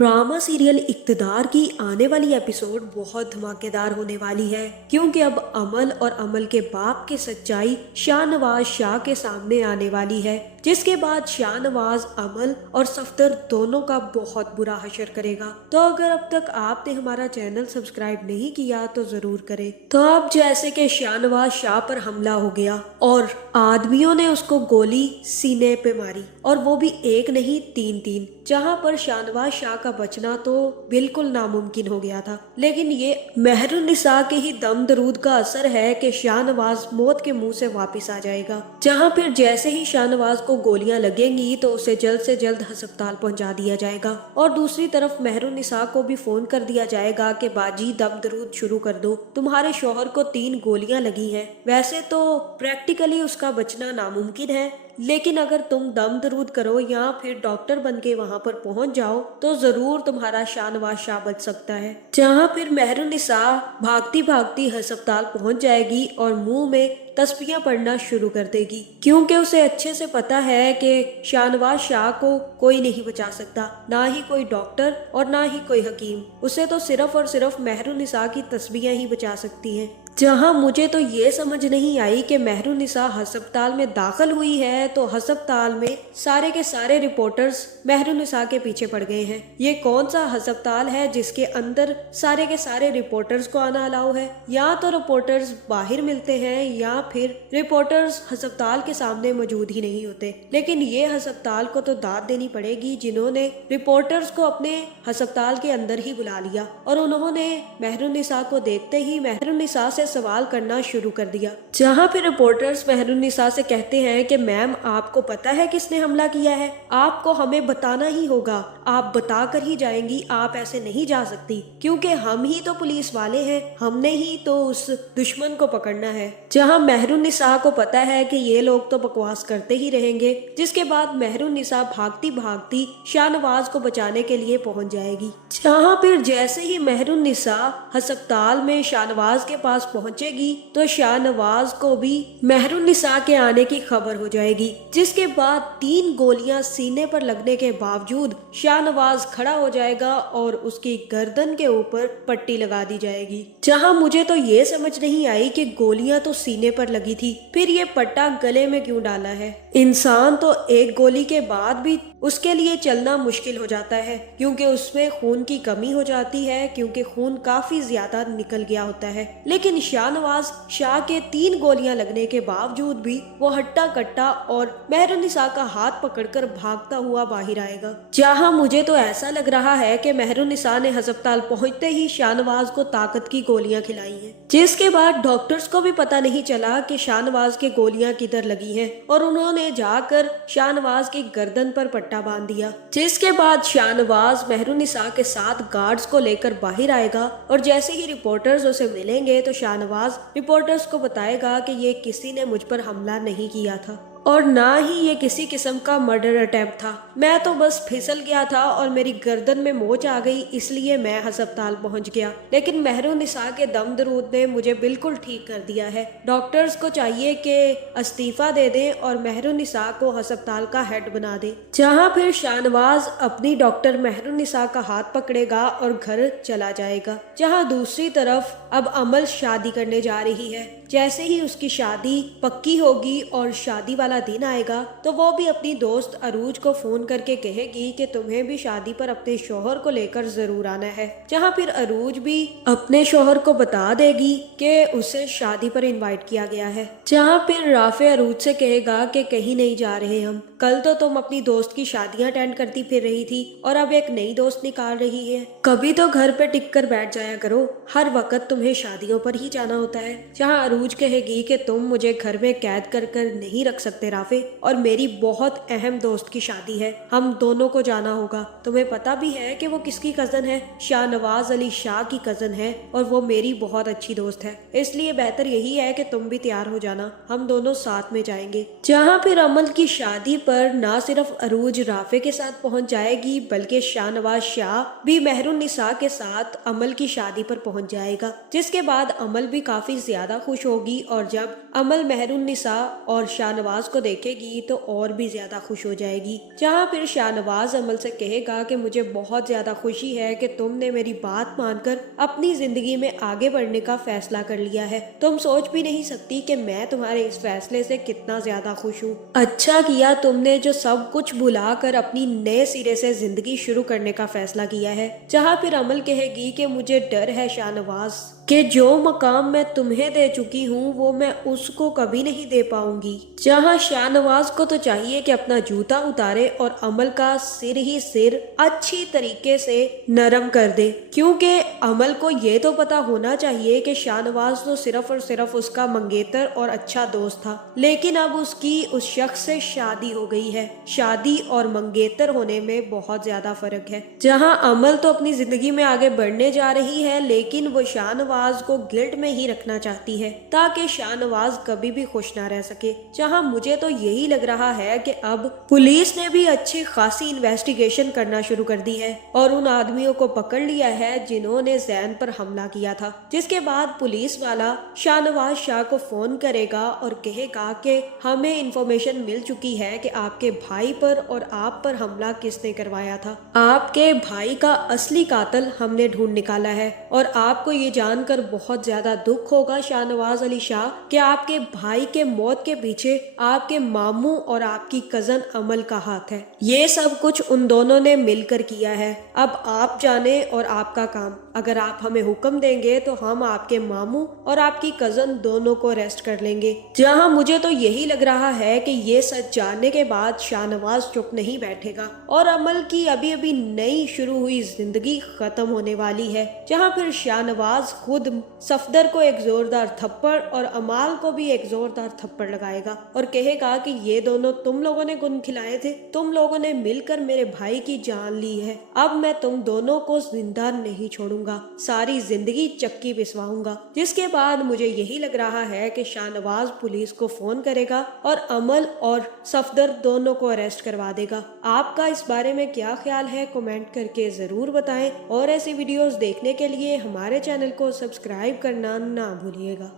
Drama serial इक़्तिदार की आने वाली एपिसोड बहुत धमाकेदार होने वाली है, क्योंकि अब अमल और अमल के बाप की सच्चाई शाहनवाज शाह के सामने आने वाली है, जिसके बाद शाहनवाज अमल और सफदर दोनों का बहुत बुरा हशर करेगा। तो अगर अब तक आपने हमारा चैनल सब्सक्राइब नहीं किया तो जरूर करें। तो अब जैसे कि शाहनवाज शाह पर हमला हो गया और आदमियों ने उसको गोली सीने पे मारी, और वो भी एक नहीं तीन, जहां पर शाहनवाज शाह का बचना तो बिल्कुल नामुमकिन हो गया था। लेकिन ये मेहरुन्निसा के ही दम दरूद का असर है कि शाहनवाज मौत के मुंह से वापस आ जाएगा। जहां फिर जैसे ही शाहनवाज को गोलियां लगेंगी तो उसे जल्द से जल्द अस्पताल पहुंचा दिया जाएगा, और दूसरी तरफ मेहरुन्निसा को भी फोन कर दिया जाएगा कि बाजी दम दरूद शुरू कर दो, तुम्हारे शौहर को 3 गोलियां लगी हैं। वैसे तो प्रैक्टिकली उसका बचना नामुमकिन है, लेकिन अगर तुम दम दरूद करो या फिर डॉक्टर बनके वहां पर पहुंच जाओ तो जरूर तुम्हारा शाहनवाज शाह बच सकता है। जहां फिर मेहरुन्निसा भागती भागती अस्पताल पहुंच जाएगी और मुंह में तस्बीहां पढ़ना शुरू कर देगी, क्योंकि उसे अच्छे से पता है कि शाहनवाज शाह को कोई नहीं बचा सकता, ना ही कोई डॉक्टर और ना ही कोई हकीम। उसे तो सिर्फ और सिर्फ मेहरुन्निसा की तस्बीहां ही बचा सकती हैं। जहां मुझे तो ये समझ नहीं आई कि मेहरुन्निसा अस्पताल में दाखिल हुई है तो अस्पताल में सारे के सारे रिपोर्टर्स मेहरुन्निसा के पीछे पड़ गए हैं। ये कौन सा अस्पताल है जिसके अंदर सारे के सारे रिपोर्टर्स को आना अलाउ है? या तो रिपोर्टर्स बाहर मिलते हैं या फिर रिपोर्टर्स अस्पताल के सामने मौजूद ही नहीं होते। लेकिन ये अस्पताल को तो दाद देनी पड़ेगी जिन्होंने रिपोर्टर्स को अपने अस्पताल के अंदर ही बुला लिया, और उन्होंने मेहरुन्निसा को देखते ही मेहरुन्निसा से सवाल करना शुरू कर दिया। जहां फिर रिपोर्टर्स मेहरुन्निसा से कहते हैं कि मैम, आपको पता है किसने हमला किया है? आपको हमें बताना ही होगा, आप बता कर ही जाएंगी, आप ऐसे नहीं जा सकती, क्योंकि हम ही तो पुलिस वाले हैं, हमने ही तो उस दुश्मन को पकड़ना है। जहां मेहरुन्निसा को पता है कि ये लोग तो बकवास करते ही रहेंगे, जिसके बाद मेहरुन्निसा भागती भागती शाहनवाज को बचाने के लिए पहुंच जाएगी। जहां फिर जैसे ही मेहरुन्निसा अस्पताल में शाहनवाज के पास पहुंचेगी तो शाहनवाज को भी मेहरुन्निसा के आने की खबर हो जाएगी, जिसके बाद 3 गोलियां सीने पर लगने के बावजूद शाहनवाज खड़ा हो जाएगा और उसकी गर्दन के ऊपर पट्टी लगा दी जाएगी। जहां मुझे तो ये समझ नहीं आई कि गोलियां तो सीने पर लगी थी, फिर ये पट्टा गले में क्यों डाला है? इंसान तो एक गोली के बाद भी उसके लिए चलना मुश्किल हो जाता है, क्योंकि उसमें खून की कमी हो जाती है, क्योंकि खून काफी ज्यादा निकल गया होता है। लेकिन शाहनवाज शाह के 3 गोलियां लगने के बावजूद भी वो हट्टा कट्टा और मेहरुन्निसा का हाथ पकड़कर भागता हुआ बाहर आएगा। जहां मुझे तो ऐसा लग रहा है कि मेहरुन्निसा ने अस्पताल पहुंचते ही शाहनवाज को ताकत की गोलियां खिलाई हैं, जिसके बाद डॉक्टर्स को भी पता नहीं चला कि शाहनवाज के गोलियां किधर लगी हैं, और उन्होंने जाकर शाहनवाज की गर्दन पर पट्टा बांध दिया। जिसके बाद शाहनवाज मेहरुन्निसा के साथ गार्ड्स को लेकर बाहर आएगा, और जैसे ही रिपोर्टर्स उसे मिलेंगे तो शाहनवाज रिपोर्टर्स को बताएगा कि ये किसी ने मुझ पर हमला नहीं किया था, और ना ही ये किसी किस्म का मर्डर अटेम्प्ट था। मैं तो बस फिसल गया था और मेरी गर्दन में मोच आ गई, इसलिए मैं अस्पताल पहुंच गया। लेकिन मेहरुन्निसा के दम दरूद ने मुझे बिल्कुल ठीक कर दिया है। डॉक्टर्स को चाहिए कि इस्तीफा दे दें और मेहरुन्निसा को अस्पताल का हेड बना दे। जहां फिर शाहनवाज अपनी डॉक्टर मेहरुन्निसा का हाथ पकड़ेगा और घर चला जाएगा। जहां दूसरी तरफ अब अमल शादी करने जा रही है। जैसे ही उसकी शादी पक्की होगी और शादी वाला दिन आएगा तो वो भी अपनी दोस्त अरूज को फोन करके कहेगी कि तुम्हें भी शादी पर अपने शौहर को लेकर जरूर आना है। जहां फिर अरूज भी अपने शौहर को बता देगी कि उसे शादी पर इनवाइट किया गया है। जहां फिर राफे अरूज से कहेगा कि कहीं नहीं जा रहे हम, कल तो तुम अपनी दोस्त की शादियां अटेंड करती फिर रही थी और अब एक नई दोस्त निकाल रही है। कभी तो घर पे टिक कर बैठ जाया करो, हर वक्त तुम्हें शादियों पर ही जाना होता है। जहां अरूज कहेगी कि तुम मुझे घर में कैद कर कर नहीं रख सकते राफे, और मेरी बहुत अहम दोस्त की शादी है, हम दोनों को जाना होगा। तुम्हें पता भी है कि वो किसकी कजन है? शाहनवाज अली शाह की कजन है, और वो मेरी बहुत अच्छी दोस्त है, इसलिए बेहतर यही है कि तुम भी तैयार हो जाना, हम दोनों साथ में जाएंगे। जहाँ फिर अमल की शादी पर ना सिर्फ अरूज राफे के साथ पहुंच जाएगी बल्कि शाहनवाज शाह भी मेहरुन्निसा के साथ अमल की शादी पर पहुंच जाएगा, जिसके बाद अमल भी काफी ज्यादा खुश होगी और जब अमल मेहरुन्निसा और शाहनवाज को देखेगी तो और भी ज्यादा खुश हो जाएगी। जहां फिर शाहनवाज अमल से कहेगा कि मुझे बहुत ज्यादा खुशी है कि तुमने मेरी बात मानकर अपनी जिंदगी में आगे बढ़ने का फैसला कर लिया है। तुम सोच भी नहीं सकती कि मैं तुम्हारे इस फैसले से कितना ज्यादा खुश हूँ। अच्छा किया तुमने जो सब कुछ भुलाकर अपनी नए सिरे से जिंदगी शुरू करने का फैसला किया है। जहाँ फिर अमल कहेगी कि मुझे डर है शाहनवाज कि जो मकाम मैं तुम्हें दे चुकी हूँ वो मैं उसको कभी नहीं दे पाऊंगी। जहाँ शाहनवाज को तो चाहिए कि अपना जूता उतारे और अमल का सिर ही सिर अच्छी तरीके से नरम कर दे, क्योंकि अमल को ये तो पता होना चाहिए कि शाहनवाज तो सिर्फ और सिर्फ उसका मंगेतर और अच्छा दोस्त था, लेकिन अब उसकी उस शख्स से शादी हो गई है। शादी और मंगेतर होने में बहुत ज्यादा फर्क है। जहाँ अमल तो अपनी जिंदगी में आगे बढ़ने जा रही है लेकिन वो शाहनवाज को गिल्ट में ही रखना चाहती है ताकि शाहनवाज कभी भी खुश ना रह सके। जहां मुझे तो यही लग रहा है कि अब पुलिस ने भी अच्छी खासी इन्वेस्टिगेशन करना शुरू कर दी है और उन आदमियों को पकड़ लिया है जिन्होंने जैन पर हमला किया था। जिसके बाद पुलिस वाला शाहनवाज शाह को फोन करेगा और कहेगा कि हमें इंफॉर्मेशन मिल चुकी है कि आपके भाई पर और आप पर हमला किसने करवाया था। आपके भाई का असली कातिल हमने ढूंढ निकाला है और आपको ये जानकर बहुत ज्यादा दुख होगा शाहनवाज अली शाह कि आपके भाई के मौत के पीछे आपके मामू और आपकी कजन अमल का हाथ है। ये सब कुछ उन दोनों ने मिलकर किया है। अब आप जाने और आपका काम। अगर आप हमें हुक्म देंगे तो हम आपके मामू और आपकी कजन दोनों को अरेस्ट कर लेंगे। जहां मुझे तो यही लग रहा है कि ये सच जानने के बाद शाहनवाज चुप नहीं बैठेगा और अमल की अभी अभी नई शुरू हुई जिंदगी खत्म होने वाली है। जहां फिर शाहनवाज खुद सफदर को एक जोरदार थप्पड़ और अमाल को भी एक जोरदार थप्पड़ लगाएगा और कहेगा कि ये दोनों तुम लोगों ने गुन खिलाए थे, तुम लोगों ने मिलकर मेरे भाई की जान ली है। अब मैं तुम दोनों को जिंदा नहीं छोड़ूंगा, सारी जिंदगी चक्की पिसवाऊंगा। जिसके बाद मुझे यही लग रहा है कि शाहनवाज पुलिस को फोन करेगा और अमल और सफदर दोनों को अरेस्ट करवा देगा। आपका इस बारे में क्या ख्याल है कमेंट करके जरूर बताएं और ऐसी वीडियोस देखने के लिए हमारे चैनल को सब्सक्राइब करना ना भूलिएगा।